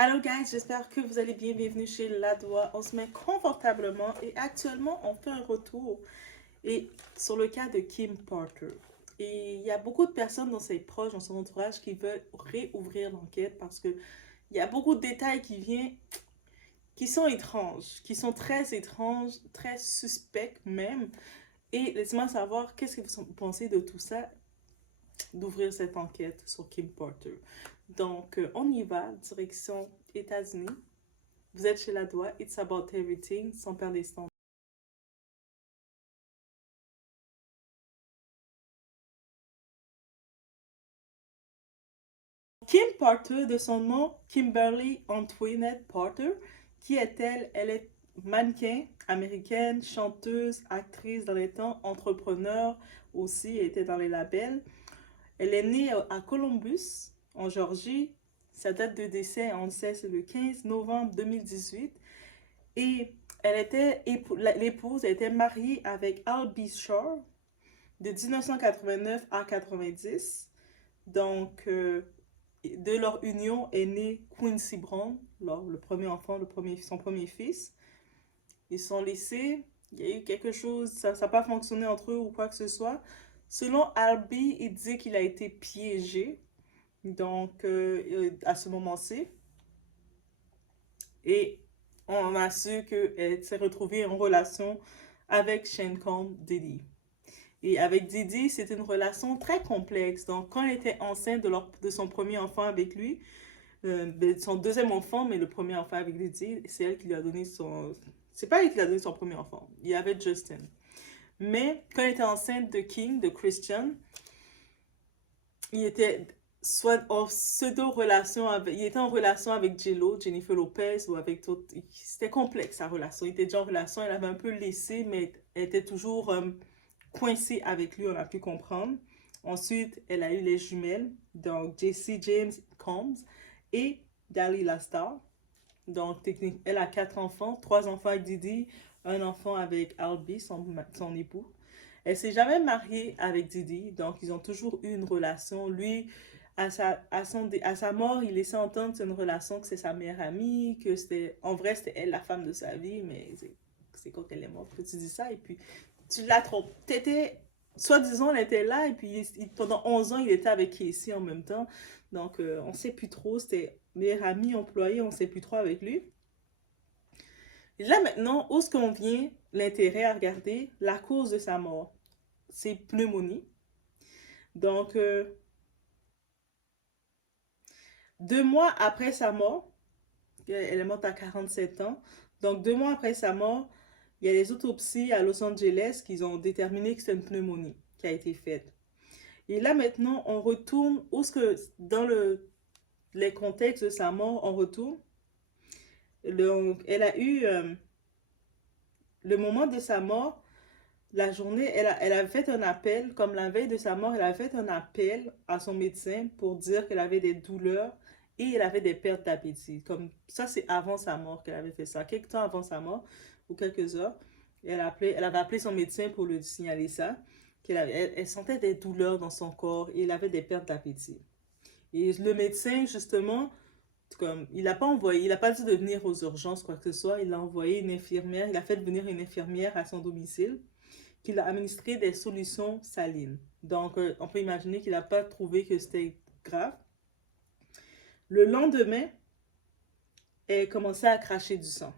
Hello guys, j'espère que vous allez bien. Bienvenue chez Ladois. On se met confortablement et actuellement on fait un retour et sur le cas de Kim Porter. Et il y a beaucoup de personnes dans ses proches, dans son entourage qui veulent réouvrir l'enquête parce que il y a beaucoup de détails qui viennent, qui sont étranges, qui sont très étranges, très suspects même. Et laissez-moi savoir qu'est-ce que vous pensez de tout ça, d'ouvrir cette enquête sur Kim Porter. Donc, on y va, direction États-Unis. Vous êtes chez Ladois, It's About Everything, sans perdre les standards. Kim Porter, de son nom Kimberly Antoinette Porter, qui est-elle? Elle est mannequin américaine, chanteuse, actrice dans les temps, entrepreneur aussi, elle était dans les labels. Elle est née à Columbus, en Georgie. Sa date de décès, on le sait, c'est le 15 novembre 2018. Et elle était l'épouse, elle était mariée avec Al B. Shore de 1989 à 90. Donc, de leur union est né Quincy Brown, le premier enfant, son premier fils. Ils sont laissés, il y a eu quelque chose, ça n'a pas fonctionné entre eux ou quoi que ce soit. Selon Albee, il dit qu'il a été piégé, donc à ce moment-ci. Et on a su qu'elle s'est retrouvée en relation avec Shane Combs Diddy. Et avec Didi, c'était une relation très complexe. Donc, quand elle était enceinte de son premier enfant avec lui, son deuxième enfant, mais le premier enfant avec Didi, c'est elle qui lui a donné son... C'est pas elle qui lui a donné son premier enfant. Il y avait Justin. Mais quand elle était enceinte de King, de Christian, il était soit en pseudo-relation avec... Il était en relation avec J-Lo, Jennifer Lopez, ou avec d'autres... C'était complexe, sa relation. Il était déjà en relation, elle avait un peu laissé, mais elle était toujours... coincée avec lui, on a pu comprendre. Ensuite, elle a eu les jumelles, donc Jessie James Combs et Dalila Star. Donc, techniquement, elle a 4 enfants, 3 enfants avec Didi, un enfant avec Albie, son époux. Elle s'est jamais mariée avec Didi, donc ils ont toujours eu une relation. Lui, à sa mort, il laissait entendre que c'est une relation, que c'est sa meilleure amie, que c'était, en vrai, c'était elle la femme de sa vie, mais c'est quand elle est morte que tu dis ça, et puis tu la trompes. T'étais, soi-disant, elle était là, et puis pendant 11 ans, il était avec Casey en même temps. Donc, on ne sait plus trop. C'était meilleur ami, employé, on ne sait plus trop avec lui. Et là, maintenant, où est-ce qu'on vient l'intérêt à regarder la cause de sa mort? C'est pneumonie. Donc, 2 mois après sa mort, elle est morte à 47 ans. Donc, 2 mois après sa mort, il y a les autopsies à Los Angeles qui ont déterminé que c'est une pneumonie qui a été faite. Et là, maintenant, on retourne, où est-ce que, dans les contextes de sa mort, on retourne. Elle a eu, le moment de sa mort, la journée, elle a fait un appel, comme la veille de sa mort, elle a fait un appel à son médecin pour dire qu'elle avait des douleurs et elle avait des pertes d'appétit. Comme ça, c'est avant sa mort qu'elle avait fait ça. Quelques temps avant sa mort, ou quelques heures, elle avait appelé son médecin pour lui signaler ça, elle sentait des douleurs dans son corps et elle avait des pertes d'appétit. Et le médecin, justement, comme, il n'a pas dit de venir aux urgences, quoi que ce soit. Il a envoyé une infirmière, il a fait venir une infirmière à son domicile qui a administré des solutions salines. Donc, on peut imaginer qu'il n'a pas trouvé que c'était grave. Le lendemain, elle commençait à cracher du sang.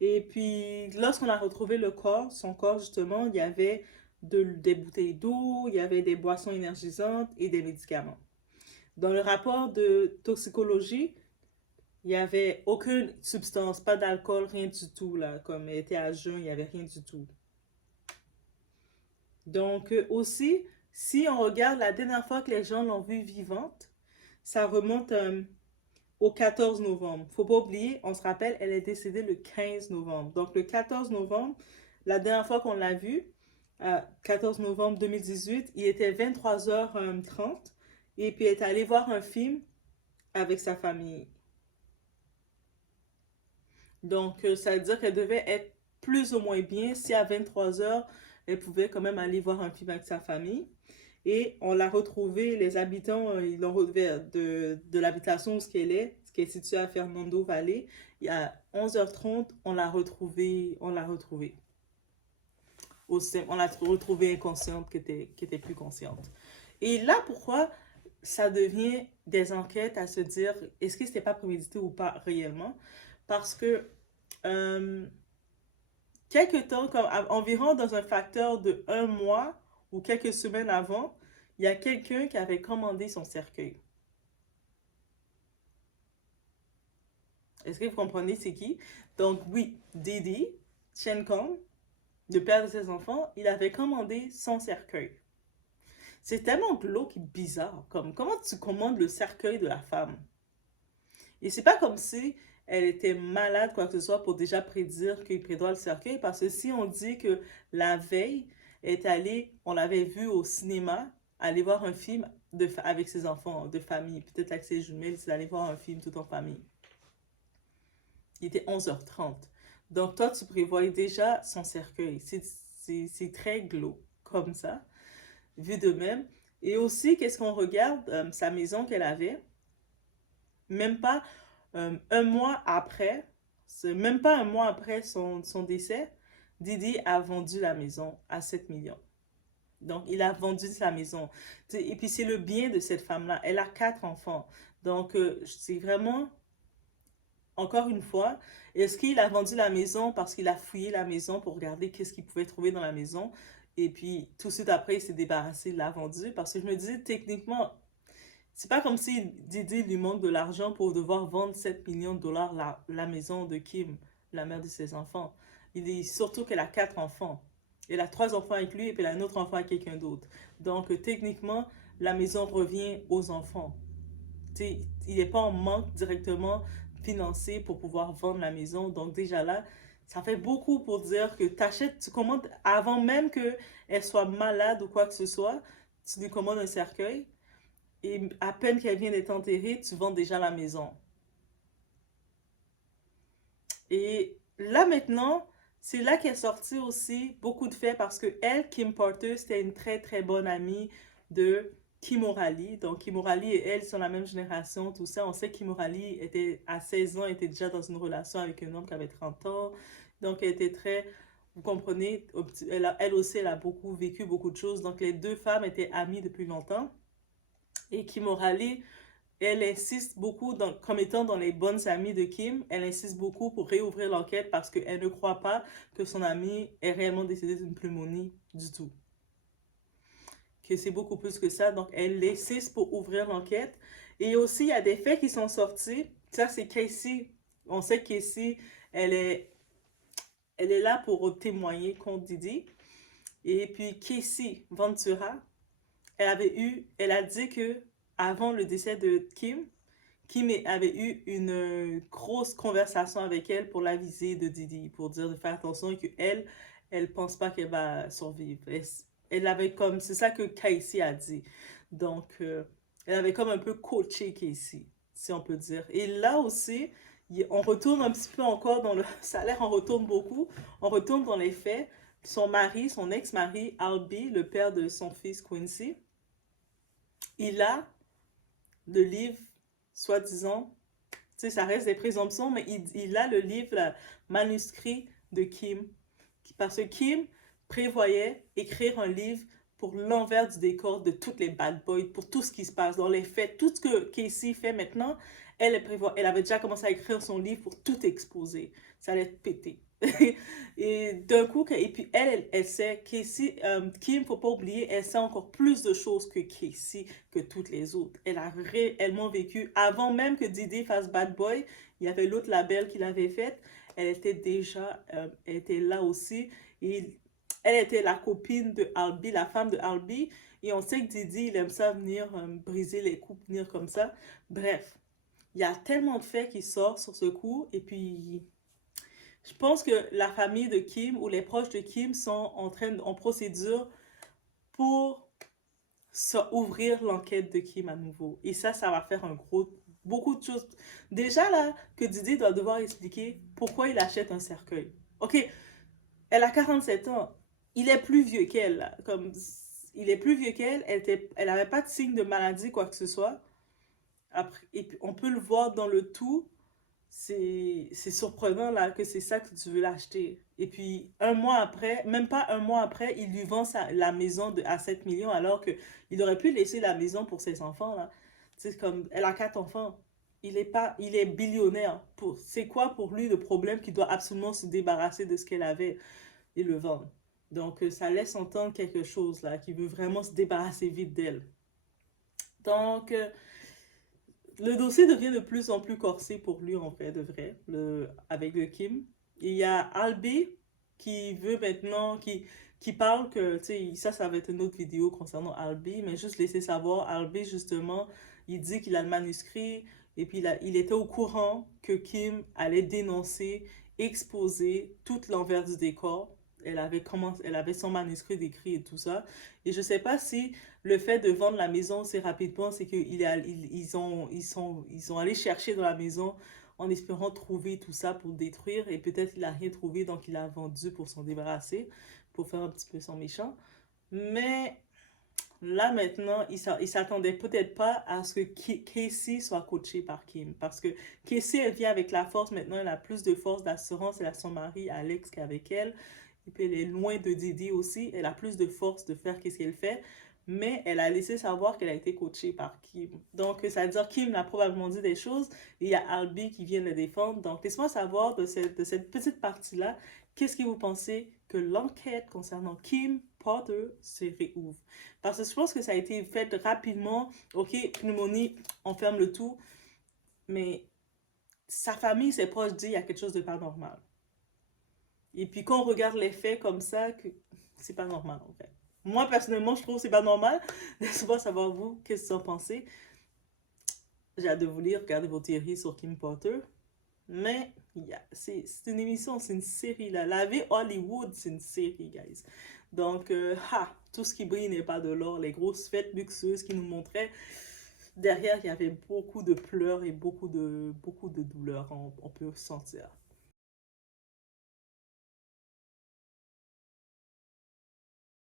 Et puis, lorsqu'on a retrouvé le corps, son corps justement, il y avait des bouteilles d'eau, il y avait des boissons énergisantes et des médicaments. Dans le rapport de toxicologie, il n'y avait aucune substance, pas d'alcool, rien du tout, là. Comme elle était à jeun, il n'y avait rien du tout. Donc, aussi, si on regarde la dernière fois que les gens l'ont vue vivante, ça remonte au 14 novembre. Faut pas oublier, on se rappelle, elle est décédée le 15 novembre. Donc, le 14 novembre, la dernière fois qu'on l'a vue, 14 novembre 2018, il était 23h30 et puis elle est allée voir un film avec sa famille. Donc, ça veut dire qu'elle devait être plus ou moins bien si à 23h, elle pouvait quand même aller voir un film avec sa famille. Et on l'a retrouvée, les habitants, ils l'ont retrouvée de l'habitation où ce qu'elle est, ce qui est situé à Fernando Valley. Et à 11h30, on l'a retrouvée, on l'a retrouvée inconsciente, qui était plus consciente. Et là, pourquoi ça devient des enquêtes à se dire, est-ce que c'était pas prémédité ou pas réellement? Parce que euh, quelque temps, comme environ dans un facteur de un mois ou quelques semaines avant, il y a quelqu'un qui avait commandé son cercueil. Est-ce que vous comprenez c'est qui? Donc oui, Didi Chen Kong, le père de ses enfants, il avait commandé son cercueil. C'est tellement glauque et bizarre, comme comment tu commandes le cercueil de la femme? Et c'est pas comme si elle était malade, quoi que ce soit, pour déjà prédire qu'il prédoit le cercueil, parce que si on dit que la veille, est allée, on l'avait vu au cinéma, aller voir un film avec ses enfants de famille, peut-être avec ses jumelles, c'est d'aller voir un film tout en famille. Il était 11h30. Donc toi, tu prévoyais déjà son cercueil. C'est très glauque, comme ça, vu de même. Et aussi, qu'est-ce qu'on regarde? Sa maison qu'elle avait, même pas un mois après, même pas un mois après son décès, Didi a vendu la maison à 7 millions. Donc, il a vendu sa maison. Et puis, c'est le bien de cette femme-là. Elle a 4 enfants. Donc, c'est vraiment, encore une fois, est-ce qu'il a vendu la maison parce qu'il a fouillé la maison pour regarder qu'est-ce qu'il pouvait trouver dans la maison? Et puis, tout de suite après, il s'est débarrassé, il l'a vendu. Parce que je me dis, techniquement, c'est pas comme si Didi lui manque de l'argent pour devoir vendre 7 millions de dollars la maison de Kim, la mère de ses enfants. Il dit surtout qu'elle a 4 enfants. Elle a 3 enfants avec lui et puis elle a un autre enfant avec quelqu'un d'autre. Donc, techniquement, la maison revient aux enfants. T'sais, il n'est pas en manque directement financier pour pouvoir vendre la maison. Donc, déjà là, ça fait beaucoup pour dire que tu commandes avant même qu'elle soit malade ou quoi que ce soit, tu lui commandes un cercueil et à peine qu'elle vient d'être enterrée, tu vends déjà la maison. Et là maintenant, c'est là qu'est sorti aussi beaucoup de faits parce que elle, Kim Porter, c'était une très très bonne amie de Kim O'Reilly. Donc Kim O'Reilly et elle sont la même génération, tout ça. On sait que Kim O'Reilly était à 16 ans, était déjà dans une relation avec un homme qui avait 30 ans. Donc elle était très, vous comprenez, elle aussi, elle a beaucoup vécu beaucoup de choses. Donc les deux femmes étaient amies depuis longtemps. Et Kim O'Reilly, elle insiste beaucoup, comme étant dans les bonnes amies de Kim, elle insiste beaucoup pour réouvrir l'enquête parce qu'elle ne croit pas que son amie est réellement décédée d'une pneumonie du tout. Que c'est beaucoup plus que ça. Donc, elle insiste pour ouvrir l'enquête. Et aussi, il y a des faits qui sont sortis. Ça, c'est Casey. On sait que Casey, elle est là pour témoigner contre Didi. Et puis, Casey Ventura, elle a dit que avant le décès de Kim, Kim avait eu une grosse conversation avec elle pour l'aviser de Didi, pour dire de faire attention et qu'elle, elle pense pas qu'elle va survivre. Elle avait comme, c'est ça que Casey a dit. Donc, elle avait comme un peu coaché Casey, si on peut dire. Et là aussi, on retourne un petit peu encore dans le salaire, on retourne beaucoup, on retourne dans les faits. Son mari, son ex-mari, Albie, le père de son fils Quincy, il a le livre, soi-disant, tu sais, ça reste des présomptions, mais il a le livre, le manuscrit de Kim. Parce que Kim prévoyait écrire un livre pour l'envers du décor de toutes les bad boys, pour tout ce qui se passe dans les faits, tout ce que Casey fait maintenant, elle avait déjà commencé à écrire son livre pour tout exposer. Ça allait être pété. Et d'un coup, et puis elle sait, Casey, Kim, faut pas oublier, elle sait encore plus de choses que Casey, que toutes les autres. Elle a réellement vécu, avant même que Didi fasse Bad Boy, il y avait l'autre label qu'il avait fait, elle était déjà, elle était là aussi, et elle était la copine de Albie, la femme de Albie, et on sait que Didi, il aime ça venir briser les coups, venir comme ça. Bref, il y a tellement de faits qui sortent sur ce coup, et puis je pense que la famille de Kim ou les proches de Kim sont en procédure pour ouvrir l'enquête de Kim à nouveau. Et ça va faire beaucoup de choses. Déjà là, que Didi doit devoir expliquer pourquoi il achète un cercueil. Ok, elle a 47 ans. Il est plus vieux qu'elle. Comme, il est plus vieux qu'elle, elle avait pas de signe de maladie, quoi que ce soit. Après, et puis on peut le voir dans le tout, c'est surprenant là que c'est ça que tu veux l'acheter. Et puis un mois après, même pas un mois après, il lui vend la maison à 7 millions alors que il aurait pu laisser la maison pour ses enfants là. C'est comme, elle a 4 enfants. Il est billionnaire. C'est quoi pour lui le problème qu'il doit absolument se débarrasser de ce qu'elle avait et le vendre? Donc ça laisse entendre quelque chose là, qui veut vraiment se débarrasser vite d'elle. Donc le dossier devient de plus en plus corsé pour lui, en fait, de vrai, avec le Kim. Et il y a Albé qui veut maintenant, qui parle que, tu sais, ça va être une autre vidéo concernant Albé, mais juste laisser savoir, Albé, justement, il dit qu'il a le manuscrit, et puis il était au courant que Kim allait dénoncer, exposer tout l'envers du décor. Elle avait son manuscrit d'écrit et tout ça. Et je sais pas si le fait de vendre la maison aussi rapidement, c'est ils ont allé chercher dans la maison en espérant trouver tout ça pour détruire et peut-être il n'a rien trouvé donc il a vendu pour s'en débarrasser, pour faire un petit peu son méchant. Mais là maintenant, il s'attendait peut-être pas à ce que Casey soit coaché par Kim parce que Casey elle vient avec la force maintenant, elle a plus de force d'assurance, elle a son mari Alex qui est avec elle. Et puis elle est loin de Didi aussi, elle a plus de force de faire qu'est-ce qu'elle fait mais elle a laissé savoir qu'elle a été coachée par Kim. Donc, ça veut dire Kim l'a probablement dit des choses et il y a Albie qui vient le défendre. Donc, laisse-moi savoir de cette petite partie-là, qu'est-ce que vous pensez que l'enquête concernant Kim Potter se réouvre? Parce que je pense que ça a été fait rapidement. Ok, pneumonie, on ferme le tout. Mais sa famille, ses proches disent qu'il y a quelque chose de pas normal. Et puis quand on regarde les faits comme ça, que c'est pas normal en fait. Moi, personnellement, je trouve que c'est pas normal. Laissez-moi savoir vous, qu'est-ce que vous en pensez. J'ai hâte de vous lire, regardez vos théories sur Kim Potter. Mais c'est une émission, c'est une série là. La vie Hollywood, c'est une série, guys. Donc, tout ce qui brille n'est pas de l'or. Les grosses fêtes luxueuses qui nous montraient. Derrière, il y avait beaucoup de pleurs et beaucoup de douleurs, on peut sentir.